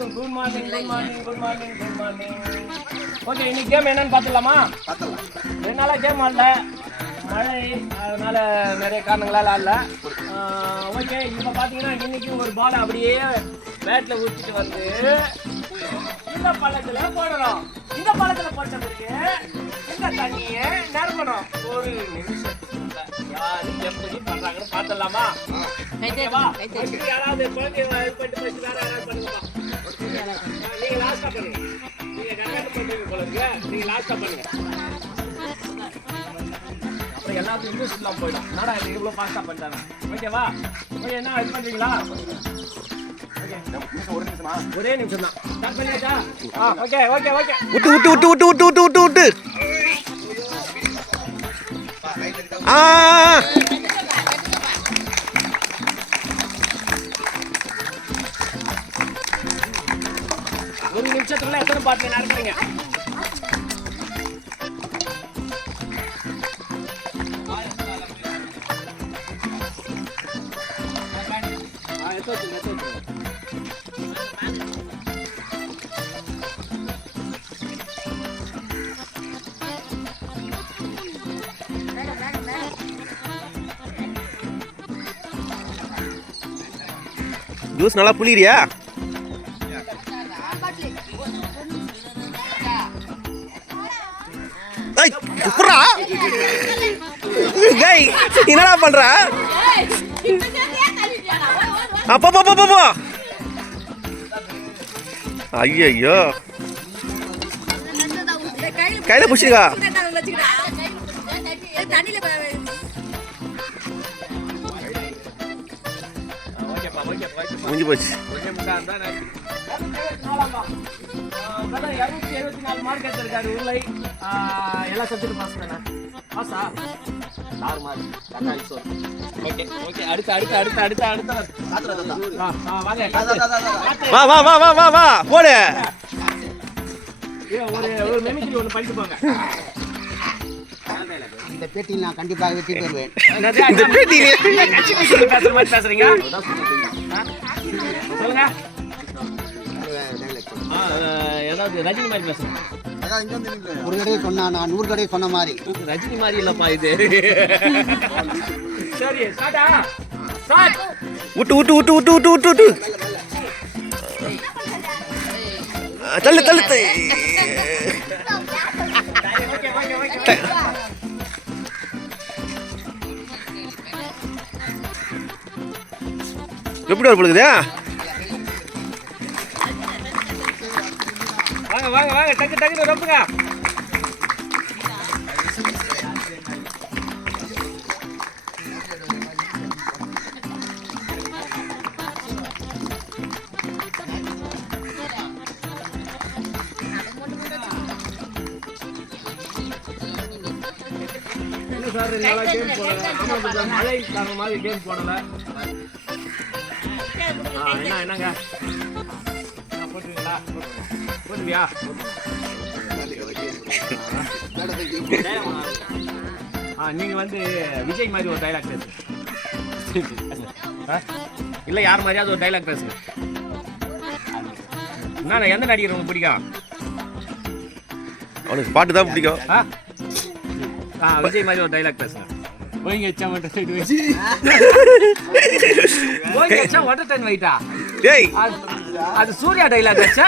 எல்லாருக்கும் good morning good morning good morning good morning. Okay இன்னைக்கு game என்னன்னு பார்த்துடலாமா? ரெண்டு நாளாக கேம் ஆடல. மழை அதனால நிறைய காரணங்களால ஆடல. ஓகே இப்போ பார்த்தீங்கன்னா இன்னைக்கு ஒரு பால் அப்படியே பேட்டில் ஊற்றிட்டு வந்து இந்த பழத்துல போடணும். இந்த பழத்துல போட்ட பிறகு இந்த தண்ணியை நிரப்பணும். ஒரு நிமிஷம். யாரு எப்படி பண்றாங்கன்னு பார்த்துடலாமா? யாராவது குழந்தைய இது பண்ணிட்டு வேற யாராவது பண்ணுங்கப்பா. லாஸ்டா பண்ணுங்க நீங்க கரெக்டா போல இருக்கு நீங்க லாஸ்டா பண்ணுங்க அப்புறம் எல்லாத்துக்கும் இல்லாம போயிடும் என்னடா இது இவ்வளோ ஃபாஸ்டா பண்ணிட்டாங்க ஓகேவா ஓகே என்ன இது பண்றீங்களா ஒரு ஒரே நிமிஷம் தான் ஸ்டார்ட் பண்ணியாச்சா ஆ ஓகே ஓகே ஓகே விட்டு விட்டு விட்டு விட்டு விட்டு விட்டு விட்டு விட்டு ஆ. ஒரு நிமிஷத்துக்குள்ள எத்தனை பாட்டு நடக்கிறீங்க ஜூஸ் நல்லா புளிரியா ஐய் குப்புறா. கை என்னடா பண்ற? அப்போ போ போ போ ஐயோ கையில புடிச்சிருக்கா? முடிஞ்சு போச்சு. ஒரே முக்கால் தான் நான் நாலாம்பா. ஆ, அதான் 274 மார்க் எடுத்திருக்காரு உருளை. ஆ, எல்லா சப்ஜெக்டும் பாஸ் தானே பாஸா ஆறு மார்க் தக்காளி சோறு ஓகே ஓகே அடுத்து அடுத்து அடுத்து அடுத்து அடுத்து. வா வா வா வா வா வா போடு ஏ, ஒரு ஒரு மெமிக்ரி ஒன்று பண்ணிட்டு போங்க இந்த பேட்டியில் நான் கண்டிப்பாக வெற்றி பெறுவேன்? இந்த பேட்டியிலே பேசுற மாதிரி பேசுறீங்க? சொல்லுங்க ஏதாவது ரஜினி மாதிரி பேசுறேன் ஒரு தடவை சொன்னா நான் நூறு தடவை சொன்ன மாதிரி. ரஜினி மாதிரி இல்லப்பா இது. சரி ஸ்டார்ட்டா ஸ்டார்ட் விட்டு விட்டு விட்டு விட்டு விட்டு விட்டு விட்டு. தள்ளு தள்ளு எப்படி ஒரு வாங்க வாங்க வாங்க டக்கு டக்குன்னு ரொம்புங்க. சார் ரெண்டு கேம் போடல? சார் மழை மாதிரி கேம் போடல. என்ன என்னங்க? போட்டுங்களா போட்டுருவியா ஆ நீங்க வந்து விஜய் மாதிரி ஒரு டைலாக் பேசுங்க ஆ? இல்ல யார் மாதிரியாவது ஒரு டைலாக் பேசுங்க என்ன எந்த நடிகர் உங்களுக்கு பிடிக்கும்? அவனுக்கு பாட்டு தான் பிடிக்கும். ஆ? ஆ விஜய் மாதிரி ஒரு டைலாக் பேசுங்க. ஓய்ங்க வச்சா மட்டும் ஓய்ங்க வச்சா ஒட்டர் டன் வைட்டா டேய். அது- அது சூர்யா டைலாக் வச்சா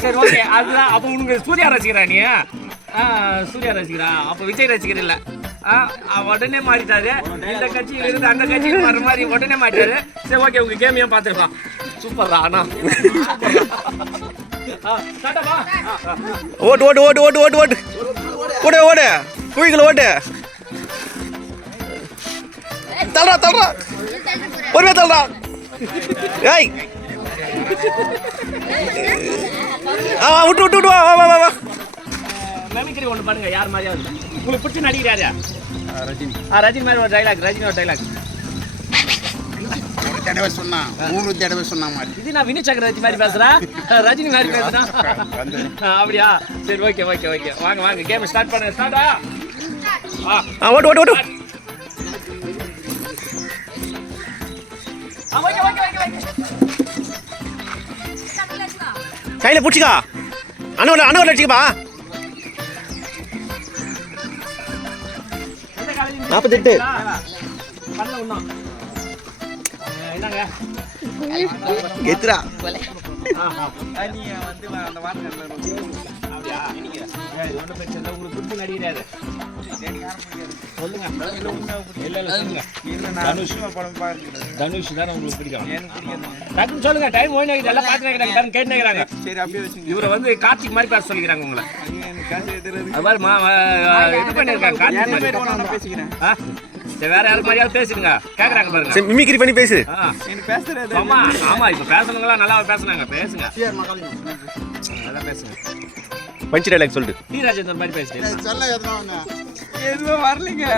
சரி ஓகே. அதுதான். அப்போ உனக்கு சூர்யா ரசிகரா நீ? சூர்யா ரசிகரா. அப்போ விஜய் ரசிகர் இல்ல. உடனே மாறிட்டாரு. இந்த கட்சியில இருந்து அந்த கட்சியில் மாற மாதிரி உடனே மாறிட்டாரு. சரி ஓகே உங்க கேம் ஏன் பார்த்துக்கலாம் சூப்பர்ரா அண்ணா. ஓட்டு ஓட்டு ஓட்டு ஓட்டு ஓட்டு ஓட்டு ஓடு ஓடு குழிக்குள்ள ஓட்டு தள்ளுறா தள்ளுறா பொறுமையா தள்ளுறா ஏய். ஆ விட்டு விட்டு விட்டு வா வா வா வா. மெமிக்ரி ஒன்று பண்ணுங்க யார் மாதிரியாவது உங்களுக்கு பிடிச்ச நடிகர் யாரு ரஜினி. ஆ ரஜினி மாதிரி ஒரு டைலாக் ரஜினி ஒரு டைலாக் ஒரு தடவை சொன்னான் நூறு தடவை சொன்ன மாதிரி. இது நான் வினு சக்கரவர்த்தி மாதிரி பேசுறேன் ரஜினி மாதிரி பேசுறேன் ஆ, அப்படியா? சரி ஓகே ஓகே ஓகே வாங்க வாங்க கேம் ஸ்டார்ட் பண்ணுங்க ஸ்டார்ட்டா ஆ? ஆ. ஓட்டு ஓட்டு ஓட்டு. கையில் பிடிச்சிக்கா. அணுவில் அணுவில் அடிச்சுக்கப்பா நாற்பத்தெட்டு கெத்துரா சொல்லுங்க. தனுஷ். தனுஷ் தானே உங்களுக்கு பிடிக்கும்? டக்குன்னு சொல்லுங்க டைம் நினைக்கிறாங்க எல்லாம் பார்த்து நினைக்கிறாங்க கேட்டு நினைக்கிறாங்க இவரை வந்து கார்த்திக் மாதிரி பேச சொல்லிக்கிறாங்க உங்களை. அது மாதிரி மா இது கார்த்திக் ஆ? சரி, வேற யாருக்கு மாதிரியாவது பேசுங்க கேக்குறாங்க பாருங்க. சரி மிமிக்ரி பண்ணி பேசு. ஆ. ஆமா ஆமா இப்ப பேசுனவங்களாம் நல்லா பேசுனாங்க. பேசுங்க. நல்லா பேசுங்க. பஞ்சு டைலாக் சொல்லிட்டு டி ராஜேந்தர் மாதிரி பேசுறீங்க எதுவும்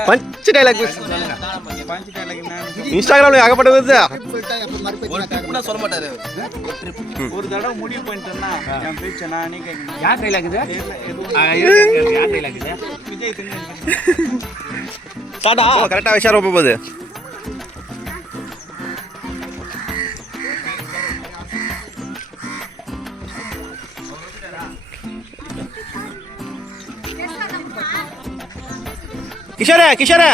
பஞ்சு டைலாக் சொல்லுங்க இன்ஸ்டாகிராம்ல ஆகப்பட்டது வருது. சொல்ல மாட்டாரு ஒரு தடவை முடிவு பண்ணிட்டேன்னா என் பேச்ச நானே கேட்கணும். யார் டைலாக் இது? தெரியல, எதுவும் ஆ, இருக்கு, இருக்கு. யார் டைலாக் இது? விஜய் தின்னு ஓ கரெக்டாக விஷயம் ரொம்ப போகுது கிஷோரே கிஷோரே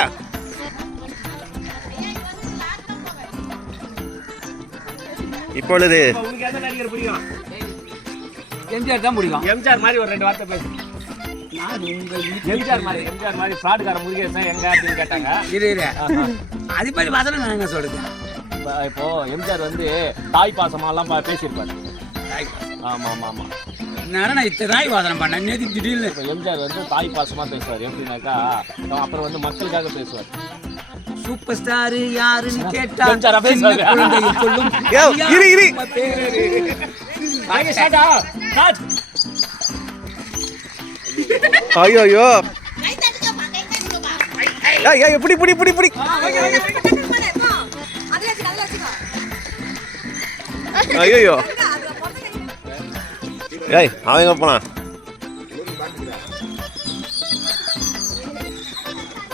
இப்பொழுது எம்ஜிஆர் தான் பிடிக்கும் எம்ஜிஆர் மாதிரி ஒரு ரெண்டு வார்த்தை பேசு. எம்ஜிஆர் மாதிரி எம்ஜிஆர் மாதிரி ஃப்ராட்கார முருகேசன் எங்க அப்படின்னு கேட்டாங்க. இரு இரு. அது மாதிரி பார்த்தா நான் என்ன இப்ப- எம்ஜிஆர் வந்து தாய் பாசமாலாம் பேசியிருப்பாரு. ஆமா ஆமா ஆமா. நான் நான் இத்தனை நாய் வாதனை பண்ணேன். நேற்று திடீர்னு. இப்போ எம்ஜிஆர் வந்து தாய் பாசமா பேசுவார். எப்படின்னாக்கா அப்புறம் வந்து மக்களுக்காக பேசுவார். சூப்பர் ஸ்டார் யாருன்னு கேட்டா. குழந்தையை சொல்லும். யோ, இரு, இரு. ஐயா, ஐயோ. ஏய், பிடி பிடி பிடி ஐயோ ஏய் அவன் எங்க போனான்?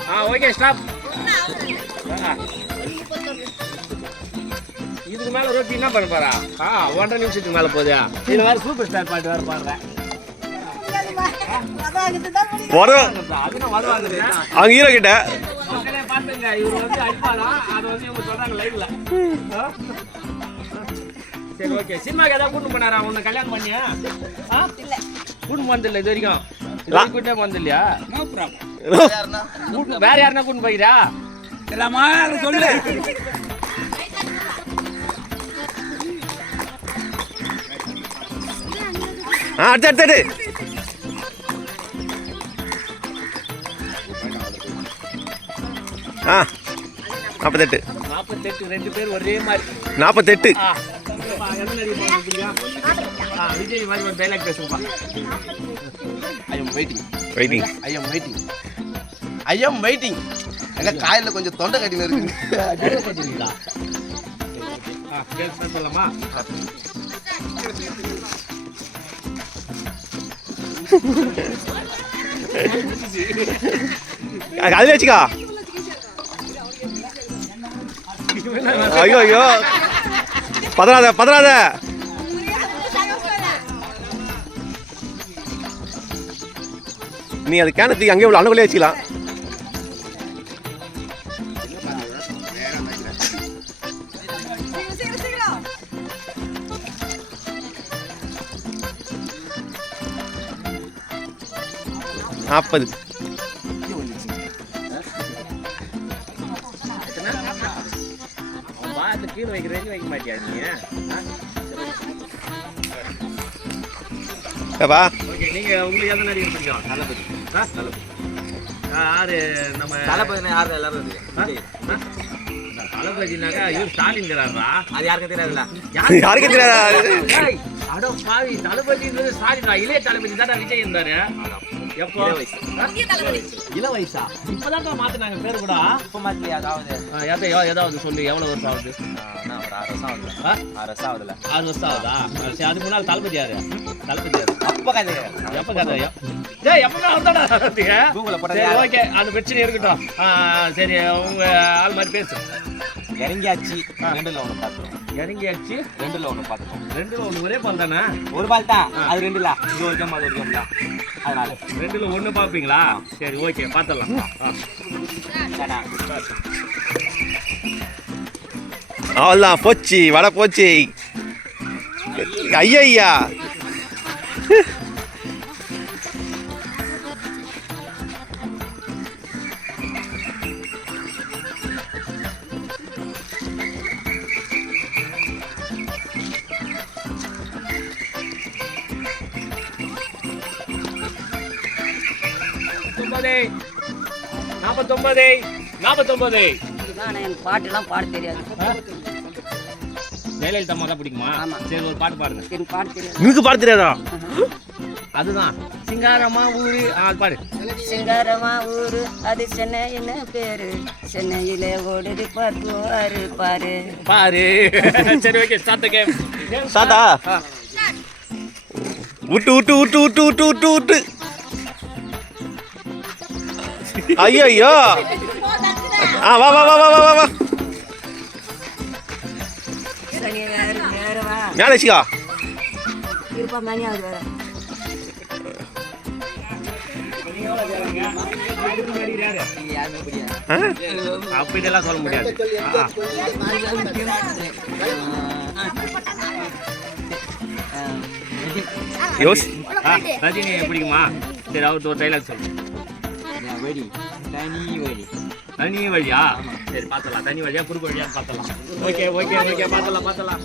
ஆ ஓகே ஸ்டாப் இதுக்கு மேல ரோட்டி என்ன பண்ண போறா? ஆ ஒன்றரை நிமிஷத்துக்கு மேல போகுது இது வேற சூப்பர் ஸ்டார் பாட்டு வேற பாடுறேன். அவங்க ஹீரோ கிட்ட. மக்களே பாத்துங்க இவர் வந்து அடிப்பாராம் அது வந்து இவங்க சொல்றாங்க லைவ்ல சரி ஓகே சினிமாக்கு ஏதாவது கூட்டு போனாரா? உன்னை கல்யாணம் பண்ணியா? ஆ? இல்ல. கூட்டு போனது இல்லை இது வரைக்கும் கூட்டே போனது இல்லையா. கூட்டு- வேற யாருன்னா கூட்டு போய்க்கிறா எல்லாமா சொல்லு. ஆ அடுத்து அடுத்து அடுத்து. ஆ நாற்பத்தெட்டு நாற்பத்தெட்டு ரெண்டு பேர் ஒரே மாதிரி. நாற்பத்தெட்டு நடிகர் பாட்டு பிடிக்கும்? ஆ விஜய் மாதிரி ஒரு dialogue பேசுங்கப்பா I am waiting waiting I am waiting I am waiting எங்க காயில கொஞ்சம் தொண்டை கட்டில இருக்கு. சொல்லலாமா? அதில் வச்சுக்கா. ஐயோ ஐயோ. பதறாத பதறாத. நீ அது கேனத்துக்கு அங்கேயே உள்ள அணுகுள்ளே வச்சுக்கலாம். நாற்பது கீழே வைக்கிறேன்னு வைக்க மாட்டியா நீ ஏப்பா ஓகே நீங்க உங்களுக்கு எந்த நடிகர் பிடிக்கும் தளபதி ஆ தளபதி ஆ, யாரு நம்ம தளபதி யாரும் எல்லாரும் தளபதினாக்கா இவர் ஸ்டாலின்கிறாரா அது யாருக்கும் தெரியாதுல்ல யாருக்கும் தெரியாதா அட பாவி தளபதின்றது ஸ்டாலின் தான் இளைய தளபதி தான் விஜய் இருந்தாரு எப்போ? இள வயசா இப்பதான் மாத்தினாங்க பேர் கூட இப்போ மாத்தியா ஏதாவது சொல்லு எவ்வளவு வருஷம் ஆகுது ஆறு வருஷம் ஆகுதுல? ஆறு வருஷம் ஆகுதா? சரி அதுக்கு முன்னால் தளபதி யாரு? தளபதி யாரு? அப்ப கதை எப்ப கதை? டேய் எப்ப வந்தாடா? தளபதிங்க? Google ல போட்டா சரி யாரு? ஓகே. அந்த பிரச்சனை இருக்கட்டும். சரி உங்க ஆள் மாதிரி பேசு. இறங்கியாச்சு. ரெண்டுல ஒன்று பார்த்துருவோம் இறங்கியாச்சு. ரெண்டுல ஒண்ணு பாத்துக்கோங்க ரெண்டுல ஒன்று ஒரே பால் தானே? ஒரு பால் தான். அது ரெண்டுல. இது ஒரு கேம் அது ஒரு கேம் தான் அதனால. ரெண்டுல ஒன்று பார்ப்பீங்களா சரி ஓகே. பார்த்துடலாம் அவ்வளோதான் போச்சு வடை போச்சு. ஐயா நாற்பத்தொன்பது நாற்பத்தொன்பது பாட்டுலாம் பாட தெரியாது. ஜெயலலிதா அம்மா தான் பிடிக்குமா. சரி ஒரு பாட்டு பாடுங்க. எனக்கு பாட தெரியாது. உங்களுக்கு பாட தெரியாதா? அதுதான். சிங்காரம்மா ஊரு. ஆ பாடு. சிங்காரமா ஊரு அது சென்னை என்ன பேரு. சென்னையில ஓடுது பாரு பாரு. பாரு. சரி ஓகே ஸ்டார்ட் கேம் விட்டு விட்டு விட்டு விட்டு விட்டு விட்டு விட்டு. ஐயோ ஐயோ ஆ வா வா வா வா வா வா. மேலே வச்சுக்கா இருப்பா மணி ஆகுது வேற. ஆ? அப்படி இதெல்லாம் சொல்ல முடியாது. யோசி ரஜினி பிடிக்குமா? சரி அவருக்கு ஒரு டைலாக் சொல்லு. வெடி தனி வெடி தனி வழியா? சரி பார்த்தலாம் தனி வழியா குறுக்கு வழியா பார்த்தலாம் ஓகே ஓகே ஓகே பார்த்தலாம் பார்த்தலாம்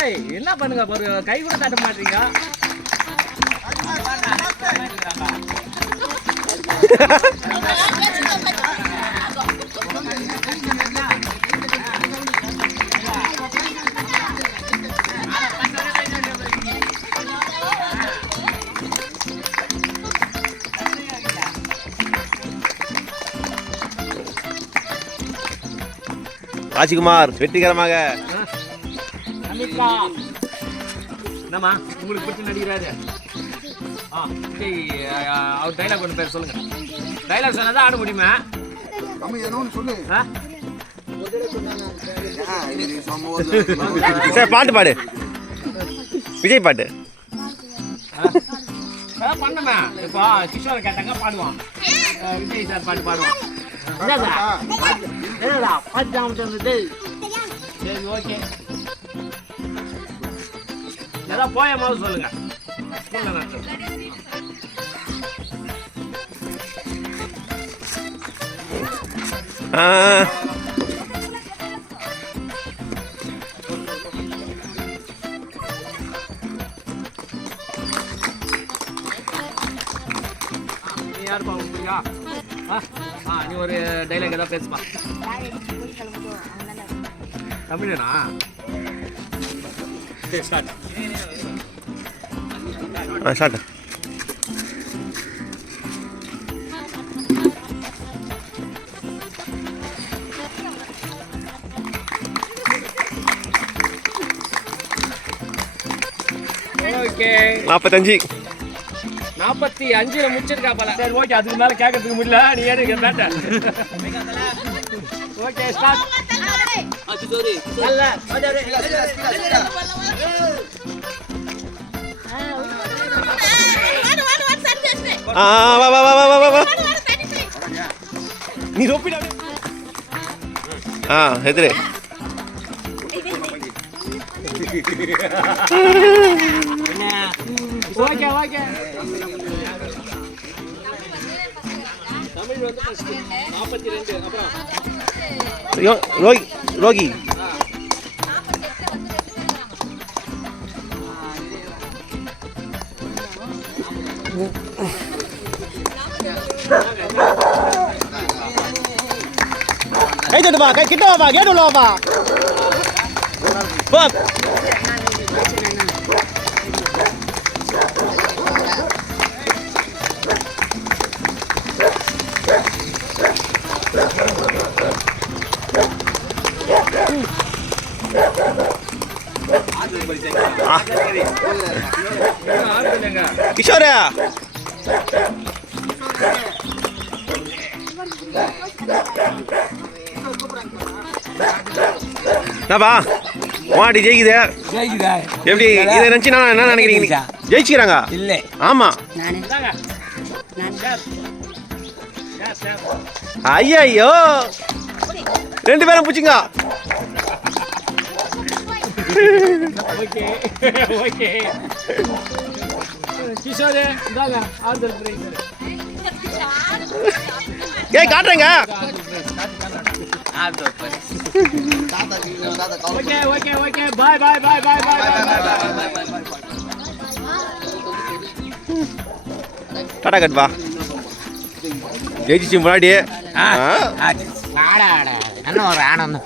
ஏய் என்ன பண்ணுங்க ஒரு கை கூட தட்ட மாட்டீங்க. ராஜ்குமார் வெற்றிகரமாக அனிகா என்னம்மா? உங்களுக்கு பிடிச்ச நடிகராரு ஆ சரி அவர் டைலாக் ஒன்று பேர் சொல்லுங்க. டைலாக் சொன்னா தான் ஆட முடியுமா? நம்ம என்ன சொல்லு. ஆ? சரி பாட்டு பாடு. விஜய் பாட்டு. பண்ணமே இப்போ கிஷோரை கேட்டாங்க பாடுவான். விஜய் சார் பாட்டு பாடுவான். என்னடா? என்னடா? பாட்டு சரி ஓகே. ஏதாவது போயமாவது சொல்லுங்க. ஸ்கூல்ல நடத்துறது ஆ. நீ யாருப்பா உங்களுக்கா? ஆ ஆ நீ ஒரு டைலாக் ஏதாவது பேசுப்பா தமிழனா? ஸ்டார்ட் ஆ சாட்டா ஓகே நாற்பத்தஞ்சு நாற்பத்தி அஞ்சுல முடிச்சிருக்கா போல. சரி ஓகே அதுக்கு மேல கேட்கறதுக்கு முடியல. நீ பேட்ட. ஓகே ஸ்டார்ட் நல்ல ஆ வா வா வா வா வா வா. வா நீ ரொப்பிடா ஆ எதிரே. Okay okay. தமிழ் வந்து first. நாற்பத்தி ரெண்டு அப்புறம். யோ ரோகி. கை தட்டுப்பா கை கிட்ட வாப்பா கேட்டு உள்ள கிஷோரா என்னப்பா வாடி ஜெயிக்குது ஜெயிக்குதா எப்படி இதை நினச்சி நான் என்ன நினைக்கிறீங்க? ஜெயிச்சுக்கிறாங்க இல்லை ஆமா நானே இந்தாங்க நான் சார் சார் சார் ஐயோ ரெண்டு பேரும் பிடிச்சிங்க ஓகே ஓகே கிஷோர் இந்தாங்க ஆறுதல் பிரைஸ் ஏய் காட்டுறேங்க. Okay okay okay bye bye bye bye bye tata cut வா. ஜெயிச்சிச்சு முன்னாடி ஆடா ஆடா என்ன ஒரு ஆனந்தம்?